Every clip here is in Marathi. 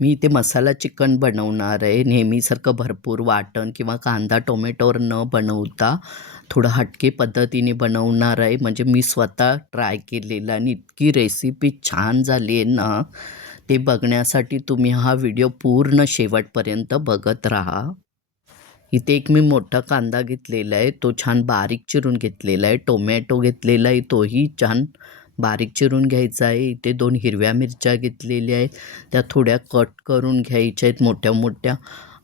मी इथे मसाला चिकन बनवणार आहे. नेहमीसारखं भरपूर वाटण किंवा कांदा टोमॅटोवर न बनवता थोडं हटके पद्धतीने बनवणार आहे. म्हणजे मी स्वतः ट्राय केलेलं आणि इतकी रेसिपी छान झाली आहे ना, ते बघण्यासाठी तुम्ही हा व्हिडिओ पूर्ण शेवटपर्यंत बघत राहा. इथे एक मी मोठा कांदा घेतलेला आहे, तो छान बारीक चिरून घेतलेला आहे. टोमॅटो घेतलेला आहे, तोही छान बारीक चिरून घ्यायचा आहे. इथे 2 हिरव्या मिरच्या घेतलेल्या आहेत, त्या थोड्या कट करून घ्यायच्या आहेत मोठ्या-मोठ्या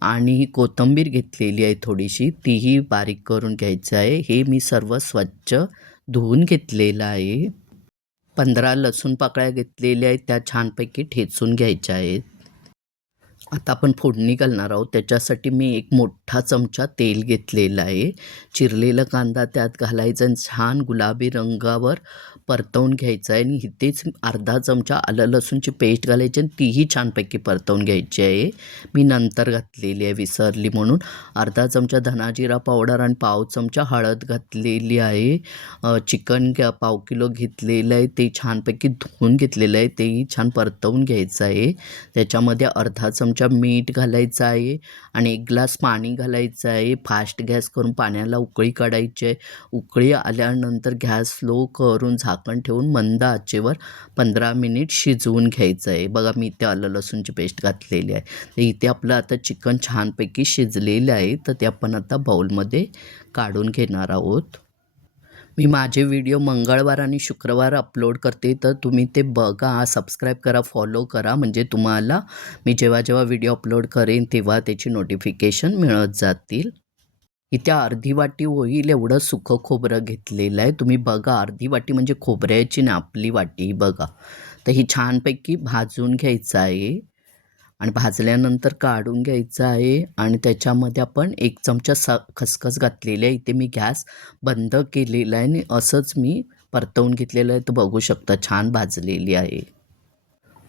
आणि ही कोथिंबीर घेतलेली आहे थोडीशी, तीही बारीक करून घ्यायचं आहे. हे मी सर्व स्वच्छ धुवून घेतलेलं आहे. 15 लसूण पाकळ्या घेतलेल्या आहेत, त्या छानपैकी ठेचून घ्यायच्या आहेत. आता आपण फोडणी घालणार आहोत. त्याच्यासाठी मी एक मोठा चमचा तेल घेतलेला आहे. चिरलेला कांदा त्यात घालायचा आणि छान गुलाबी रंगावर परतवून घ्यायचा आहे आणि इथेच अर्धा चमचा आलं लसूणची पेस्ट घालायची आणि तीही छानपैकी परतवून घ्यायची आहे. मी नंतर घातलेली आहे विसरली म्हणून. अर्धा चमचा धना जिरा पावडर आणि पाव चमचा हळद घातलेली आहे. चिकन पाव किलो घेतलेलं आहे, ते छानपैकी धुवून घेतलेलं आहे, तेही छान परतवून घ्यायचं आहे. त्याच्यामध्ये अर्धा चमचा मीठ घालायचं आहे आणि 1 ग्लास पाणी घालायचं आहे. फास्ट गॅस करून पाण्याला उकळी काढायची आहे. उकळी आल्यानंतर गॅस स्लो करून झाकण ठेवून मंद आचेवर 15 मिनिट शिजवून घ्यायचं आहे. बघा मी इथे आलं लसूणची पेस्ट घातलेली आहे. तर इथे आपलं आता चिकन छानपैकी शिजलेलं आहे, तर ते आपण आता बाउलमध्ये काढून घेणार आहोत. मी माझे व्हिडिओ मंगळवार आणि शुक्रवार अपलोड करते, तर तुम्ही ते बघा, सबस्क्राईब करा, फॉलो करा, म्हणजे तुम्हाला मी जेव्हा व्हिडिओ अपलोड करेन तेव्हा त्याची नोटिफिकेशन मिळत जातील. इथे अर्धी वाटी होईल एवढं सुकं खोबरं घेतलेलं आहे. तुम्ही बघा, अर्धी वाटी म्हणजे खोबऱ्याची ना आपली वाटी बघा. तर ही छानपैकी भाजून घ्यायचं आहे आणि भाजल्यानंतर काढून घ्यायचं आहे आणि त्याच्यामध्ये आपण 1 चमचा खसखस घातलेली आहे. इथे मी गॅस बंद केलेला आहे आणि असंच मी परतवून घेतलेलं आहे, तर बघू शकता छान भाजलेली आहे.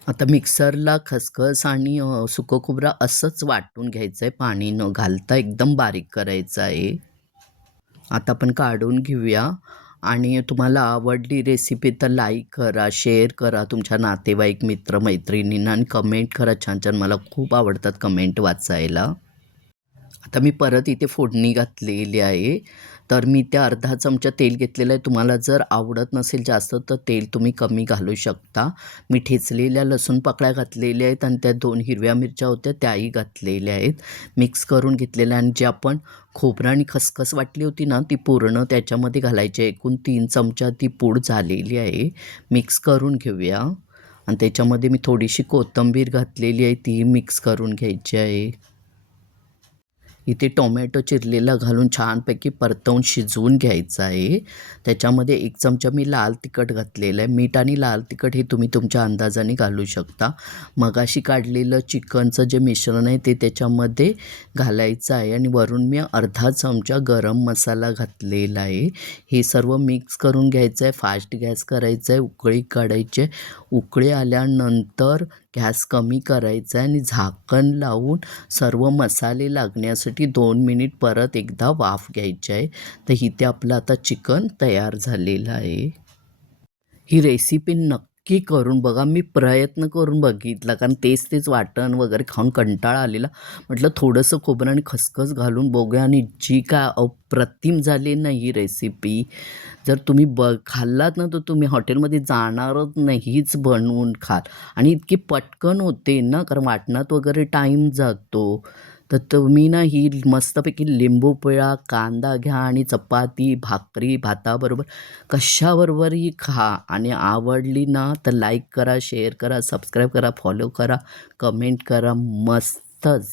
आता मिक्सरला खसखस आणि सुकं खोबरं असंच वाटून घ्यायचं आहे, पाणी न घालता एकदम बारीक करायचं आहे. आता आपण काढून घेऊया आणि तुम्हाला आवडली रेसिपी तर लाईक करा, शेअर करा तुमच्या नातेवाईक, मित्र-मैत्रिणींना आणि कमेंट करा छान-छान. मला खूप आवडतात कमेंट वाचायला. आता मी परत इथे फोडणी घातलेली आहे. तर मी त्या अर्धा चमचा तेल घेतलेलं आहे. तुम्हाला जर आवडत नसेल जास्त तर तेल तुम्ही कमी घालू शकता. मी ठेचलेल्या लसूण पाकळ्या घातलेल्या आहेत आणि त्या 2 हिरव्या मिरच्या होत्या त्याही घातलेल्या आहेत. मिक्स करून घेतलेल्या आणि जे आपण खोबरं आणि खसखस वाटली होती ना, ती पूर्ण त्याच्यामध्ये घालायची आहे. एकूण 3 चमचा ती पूड झालेली आहे. मिक्स करून घेऊया आणि त्याच्यामध्ये मी थोडीशी कोथिंबीर घातलेली आहे, ती मिक्स करून घ्यायची आहे. इथे टोमॅटो चिरलेला घालून छानपैकी परतवून शिजवून घ्यायचं आहे. त्याच्यामध्ये 1 चमचा मी लाल तिखट घातलेलं आहे. मीठ आणि लाल तिखट हे तुम्ही तुमच्या अंदाजाने घालू शकता. मगाशी काढलेलं चिकनचं जे मिश्रण आहे ते त्याच्यामध्ये घालायचं आहे आणि वरून मी अर्धा चमचा गरम मसाला घातलेला आहे. हे सर्व मिक्स करून घ्यायचं आहे. फास्ट गॅस करायचा आहे, उकळी काढायची आहे. उकळी आल्यानंतर गॅस कमी करायचा आहे आणि झाकण लावून सर्व मसाले लागण्यासाठी 2 मिनिट परत एकदा वाफ घ्यायची आहे. तर इथे आपलं आता चिकन तयार झालेलं आहे. ही रेसिपी नक्की करून बघा. मी प्रयत्न करून बघितला, कारण तेच वाटण वगैरे खाऊन कंटाळा आलेला. म्हटलं थोडंसं खोबरं आणि खसखस घालून बघूया आणि जी काय अप्रतिम झाली ना ही रेसिपी. जर तुम्ही खाल्लात ना, तर तुम्ही हॉटेलमध्ये जाणारच नाही, हीच बनवून खाल आणि इतकी पटकन होते ना, कारण वाटणात वगैरे टाईम जातो. तर तुम्ही ना ही मस्तपैकी लिंबू पिळा, कांदा घ्या आणि चपाती, भाकरी, भाताबरोबर कशाबरोबरही खा आणि आवडली ना तर लाईक करा, शेअर करा, सबस्क्राईब करा, फॉलो करा, कमेंट करा. मस्तच.